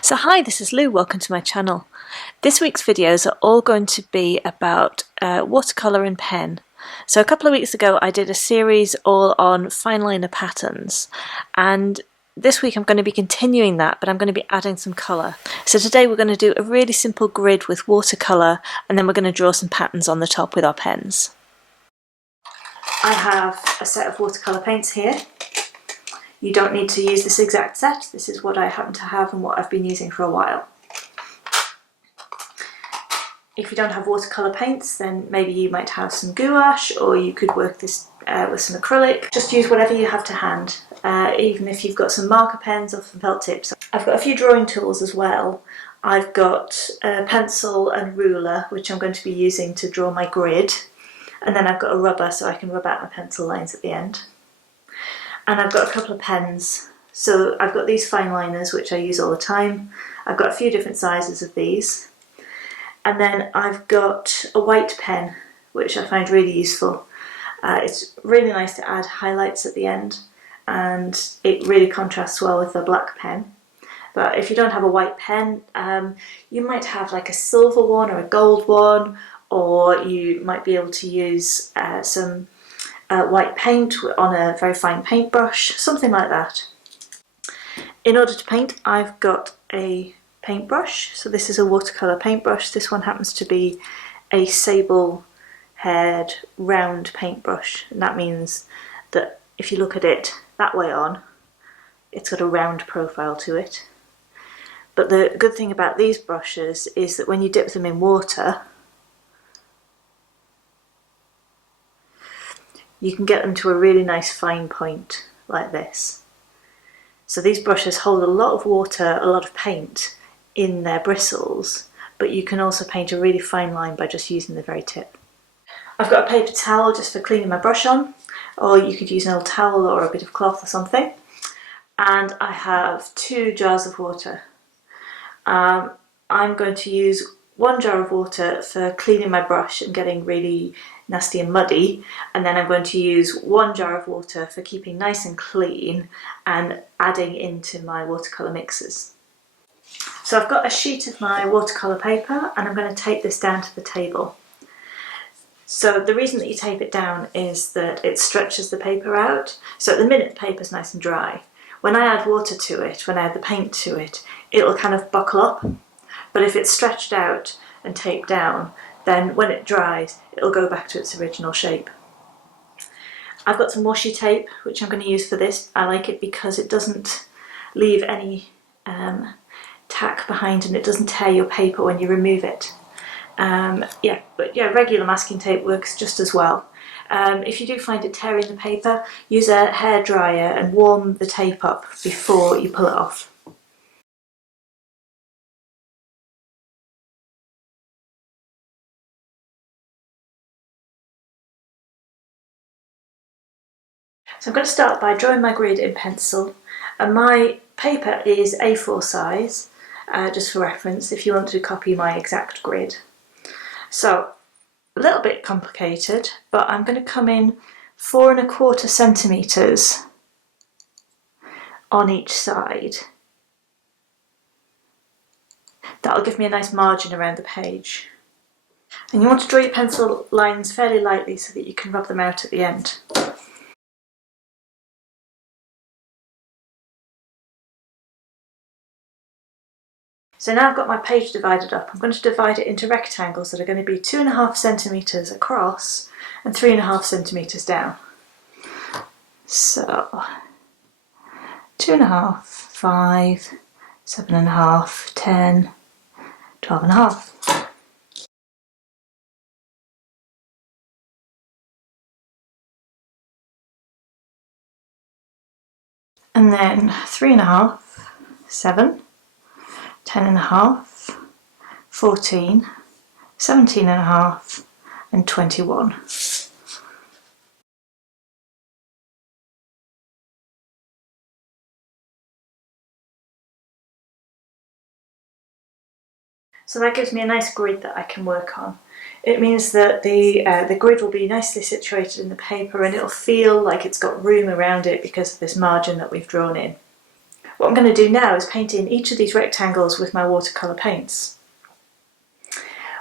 So hi, this is Lou, welcome to my channel. This week's videos are all going to be about watercolour and pen. So a couple of weeks ago I did a series all on fine liner patterns, and this week I'm going to be continuing that, but I'm going to be adding some colour. So today we're going to do a really simple grid with watercolour, and then we're going to draw some patterns on the top with our pens. I have a set of watercolour paints here. You don't need to use this exact set, this is what I happen to have and what I've been using for a while. If you don't have watercolour paints, then maybe you might have some gouache, or you could work this with some acrylic. Just use whatever you have to hand, even if you've got some marker pens or some felt tips. I've got a few drawing tools as well. I've got a pencil and ruler, which I'm going to be using to draw my grid, and then I've got a rubber so I can rub out my pencil lines at the end. And I've got a couple of pens. So I've got these fine liners, which I use all the time. I've got a few different sizes of these. And then I've got a white pen, which I find really useful. It's really nice to add highlights at the end, and it really contrasts well with the black pen. But if you don't have a white pen, you might have like a silver one or a gold one, or you might be able to use some white paint on a very fine paintbrush, something like that. In order to paint, I've got a paintbrush. So this is a watercolour paintbrush. This one happens to be a sable-haired round paintbrush, and that means that if you look at it that way on, it's got a round profile to it. But the good thing about these brushes is that when you dip them in water, you can get them to a really nice fine point like this. So these brushes hold a lot of water, a lot of paint in their bristles, but you can also paint a really fine line by just using the very tip. I've got a paper towel just for cleaning my brush on, or you could use an old towel or a bit of cloth or something. And I have 2 jars of water. I'm going to use 1 jar of water for cleaning my brush and getting really nasty and muddy, and then I'm going to use 1 jar of water for keeping nice and clean and adding into my watercolour mixes. So I've got a sheet of my watercolour paper, and I'm going to tape this down to the table. So the reason that you tape it down is that it stretches the paper out, so at the minute the paper's nice and dry. When I add water to it, when I add the paint to it, it'll kind of buckle up. But if it's stretched out and taped down, then when it dries, it'll go back to its original shape. I've got some washi tape, which I'm going to use for this. I like it because it doesn't leave any tack behind, and it doesn't tear your paper when you remove it. Regular masking tape works just as well. If you do find it tearing the paper, use a hairdryer and warm the tape up before you pull it off. So I'm going to start by drawing my grid in pencil, and my paper is A4 size, just for reference if you want to copy my exact grid. So a little bit complicated, but I'm going to come in 4 1/4 centimetres on each side. That'll give me a nice margin around the page. And you want to draw your pencil lines fairly lightly so that you can rub them out at the end. So now I've got my page divided up. I'm going to divide it into rectangles that are going to be 2 1/2 centimetres across and 3 1/2 centimetres down. So 2 1/2, 5, 7 1/2, 10, 12 1/2. And then 3 1/2, 7, 10 1/2, 14, 17 1/2 and 21. So that gives me a nice grid that I can work on. It means that the grid will be nicely situated in the paper, and it'll feel like it's got room around it because of this margin that we've drawn in. What I'm going to do now is paint in each of these rectangles with my watercolour paints.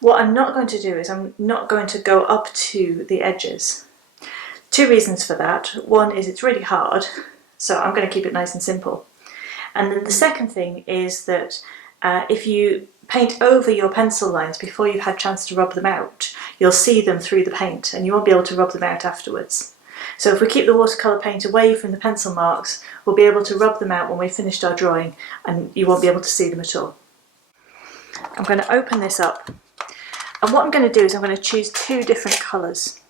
What I'm not going to do is I'm not going to go up to the edges. Two reasons for that. One is it's really hard, so I'm going to keep it nice and simple. And then the second thing is that if you paint over your pencil lines before you've had a chance to rub them out, you'll see them through the paint and you won't be able to rub them out afterwards. So if we keep the watercolour paint away from the pencil marks, we'll be able to rub them out when we've finished our drawing and you won't be able to see them at all. I'm going to open this up, and what I'm going to do is I'm going to choose two different colours.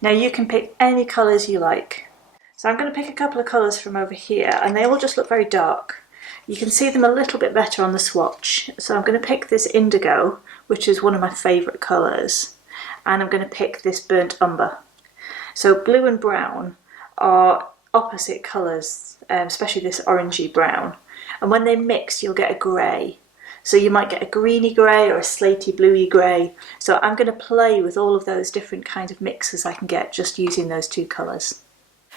Now you can pick any colours you like. So I'm going to pick a couple of colours from over here, and they all just look very dark. You can see them a little bit better on the swatch. So I'm going to pick this indigo, which is one of my favourite colours, and I'm going to pick this burnt umber. So blue and brown are opposite colours, especially this orangey brown, and when they mix you'll get a grey. So you might get a greeny grey or a slaty bluey grey. So I'm going to play with all of those different kind of mixes I can get just using those two colours.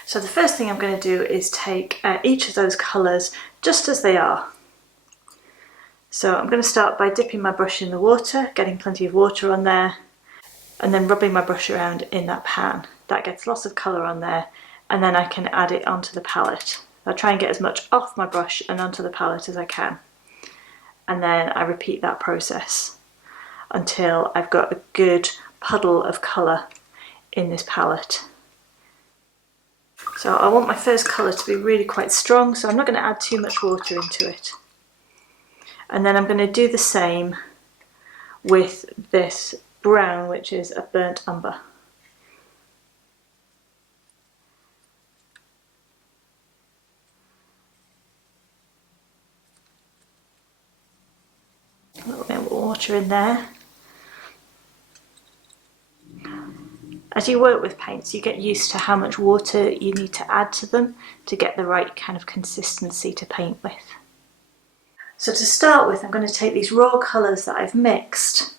So the first thing I'm going to do is take each of those colours just as they are. So I'm going to start by dipping my brush in the water, getting plenty of water on there, and then rubbing my brush around in that pan. That gets lots of colour on there, and then I can add it onto the palette. I'll try and get as much off my brush and onto the palette as I can. And then I repeat that process until I've got a good puddle of colour in this palette. So I want my first colour to be really quite strong, so I'm not going to add too much water into it. And then I'm going to do the same with this brown, which is a burnt umber. A little bit of water in there. As you work with paints, you get used to how much water you need to add to them to get the right kind of consistency to paint with. So to start with, I'm going to take these raw colours that I've mixed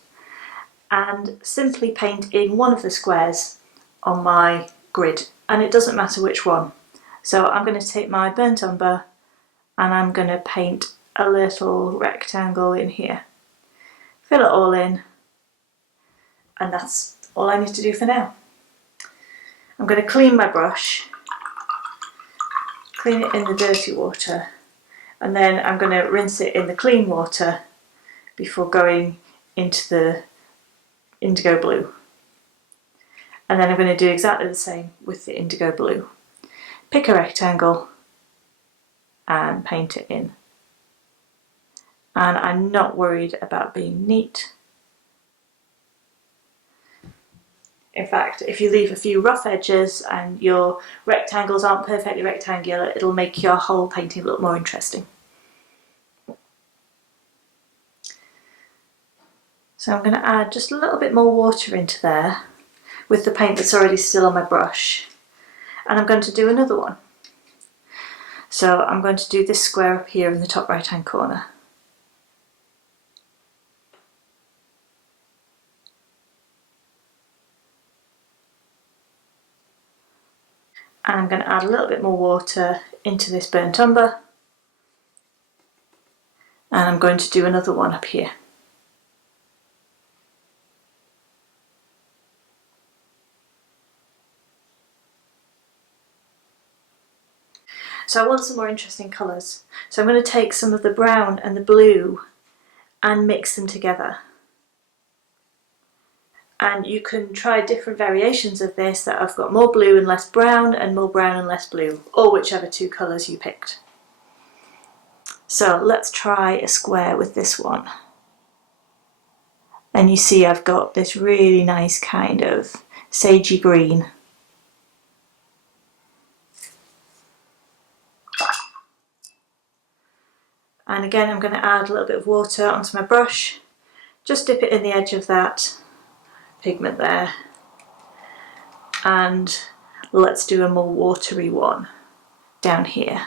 and simply paint in one of the squares on my grid, and it doesn't matter which one. So I'm going to take my burnt umber and I'm going to paint a little rectangle in here. Fill it all in, and that's all I need to do for now. I'm going to clean my brush, clean it in the dirty water, and then I'm going to rinse it in the clean water before going into the indigo blue. And then I'm going to do exactly the same with the indigo blue. Pick a rectangle and paint it in. And I'm not worried about being neat. In fact, if you leave a few rough edges and your rectangles aren't perfectly rectangular, it'll make your whole painting look more interesting. So I'm going to add just a little bit more water into there with the paint that's already still on my brush. And I'm going to do another one. So I'm going to do this square up here in the top right hand corner. And I'm going to add a little bit more water into this burnt umber, and I'm going to do another one up here. So I want some more interesting colours, so I'm going to take some of the brown and the blue and mix them together. And you can try different variations of this that have got more blue and less brown and more brown and less blue, or whichever two colours you picked. So let's try a square with this one. And you see I've got this really nice kind of sagey green. And again I'm going to add a little bit of water onto my brush, just dip it in the edge of that pigment there, and let's do a more watery one down here.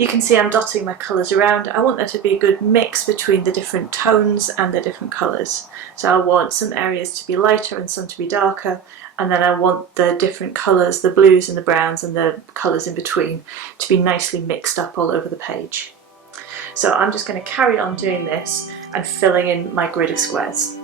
You can see I'm dotting my colours around. I want there to be a good mix between the different tones and the different colours. So I want some areas to be lighter and some to be darker, and then I want the different colours, the blues and the browns and the colours in between, to be nicely mixed up all over the page. So I'm just going to carry on doing this and filling in my grid of squares.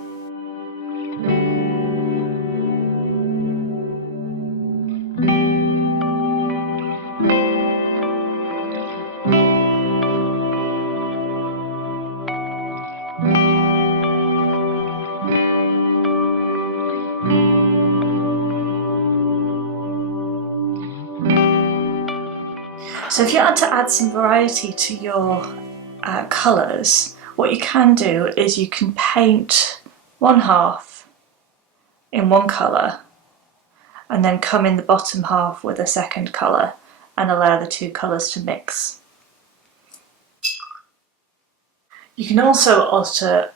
So if you want to add some variety to your colours, what you can do is you can paint one half in one colour and then come in the bottom half with a second colour and allow the two colours to mix. You can also alter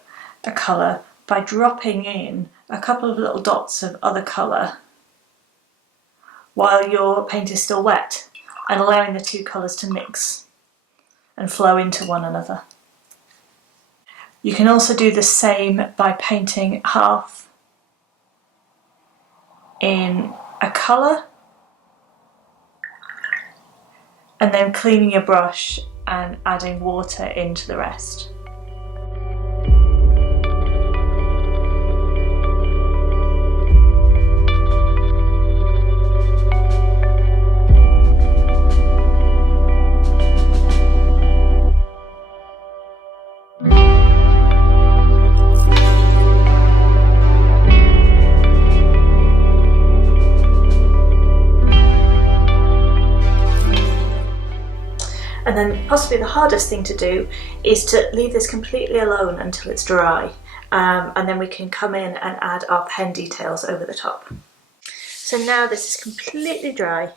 a colour by dropping in a couple of little dots of other colour while your paint is still wet, and allowing the two colours to mix and flow into one another. You can also do the same by painting half in a colour and then cleaning your brush and adding water into the rest. And then possibly the hardest thing to do is to leave this completely alone until it's dry, and then we can come in and add our pen details over the top. So now this is completely dry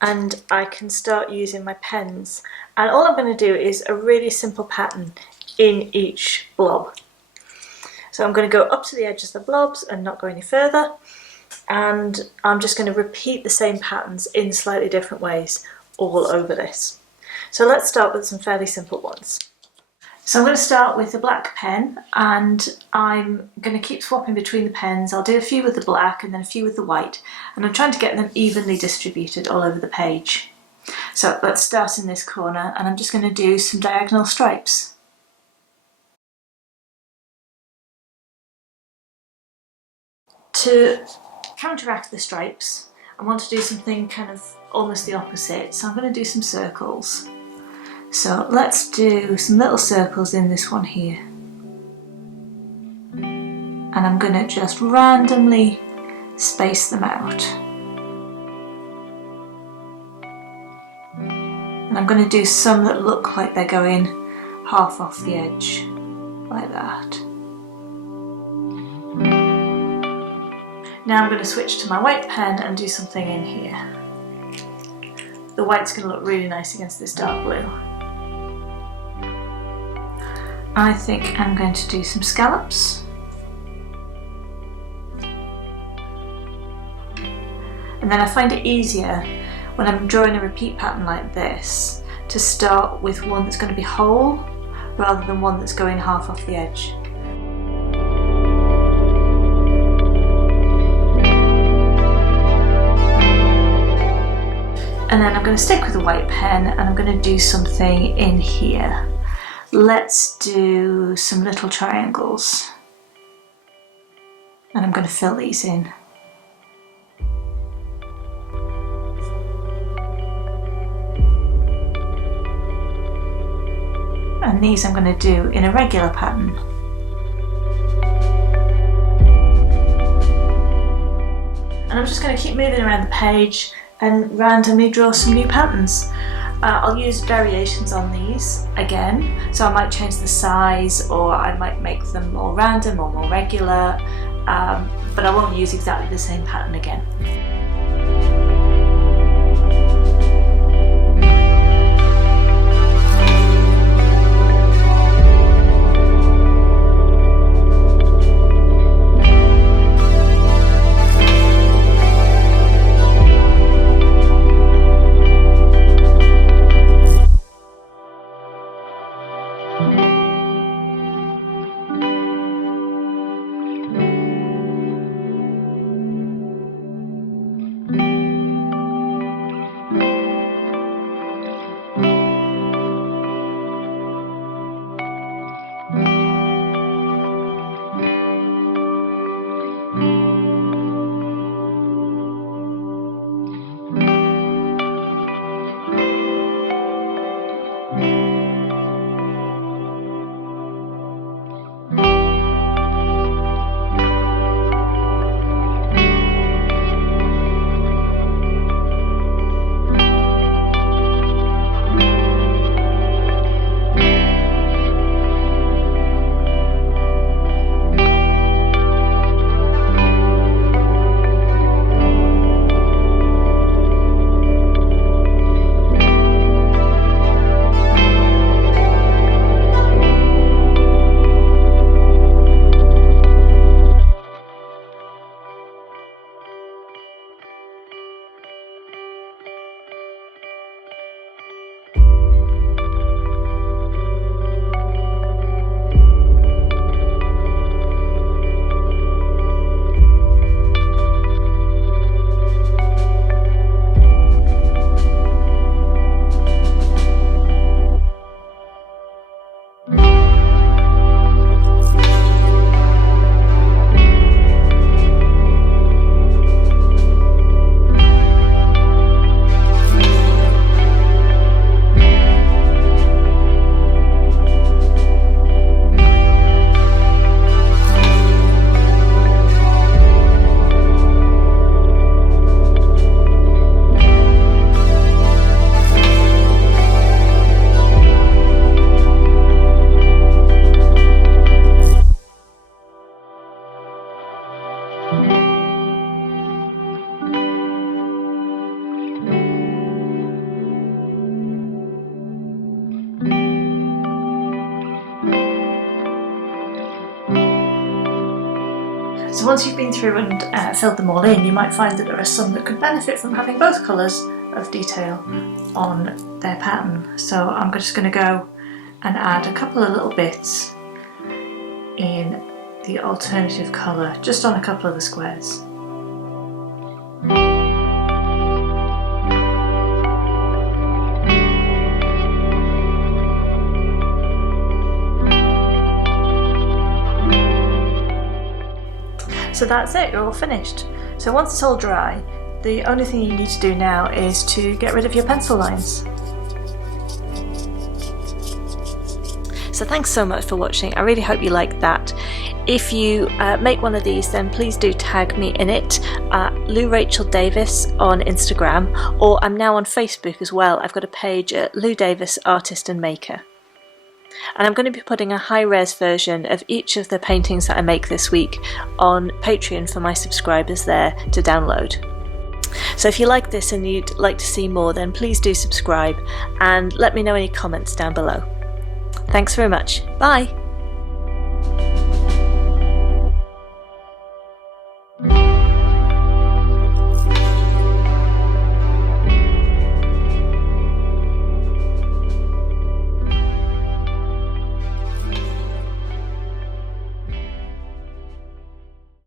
and I can start using my pens, and all I'm going to do is a really simple pattern in each blob. So I'm going to go up to the edges of the blobs and not go any further, and I'm just going to repeat the same patterns in slightly different ways all over this. So let's start with some fairly simple ones. So I'm going to start with the black pen, and I'm going to keep swapping between the pens. I'll do a few with the black and then a few with the white, and I'm trying to get them evenly distributed all over the page. So let's start in this corner, and I'm just going to do some diagonal stripes. To counteract the stripes, I want to do something kind of almost the opposite, so I'm going to do some circles. So let's do some little circles in this one here. And I'm going to just randomly space them out. And I'm going to do some that look like they're going half off the edge, like that. Now I'm going to switch to my white pen and do something in here. The white's going to look really nice against this dark blue. I think I'm going to do some scallops. And then I find it easier when I'm drawing a repeat pattern like this to start with one that's going to be whole rather than one that's going half off the edge. And then I'm going to stick with the white pen and I'm going to do something in here. Let's do some little triangles. And I'm going to fill these in. And these I'm going to do in a regular pattern. And I'm just going to keep moving around the page and randomly draw some new patterns. I'll use variations on these again, so I might change the size, or I might make them more random or more regular, but I won't use exactly the same pattern again. once you've been through and filled them all in, you might find that there are some that could benefit from having both colours of detail on their pattern. So I'm just going to go and add a couple of little bits in the alternative colour, just on a couple of the squares. So that's it, you're all finished. So once it's all dry, the only thing you need to do now is to get rid of your pencil lines. So thanks so much for watching. I really hope you liked that. If you make one of these, then please do tag me in it at Lou Rachel Davis on Instagram, or I'm now on Facebook as well. I've got a page at Lou Davis Artist and Maker. And I'm going to be putting a high-res version of each of the paintings that I make this week on Patreon for my subscribers there to download. So if you like this and you'd like to see more, then please do subscribe and let me know any comments down below. Thanks very much. Bye!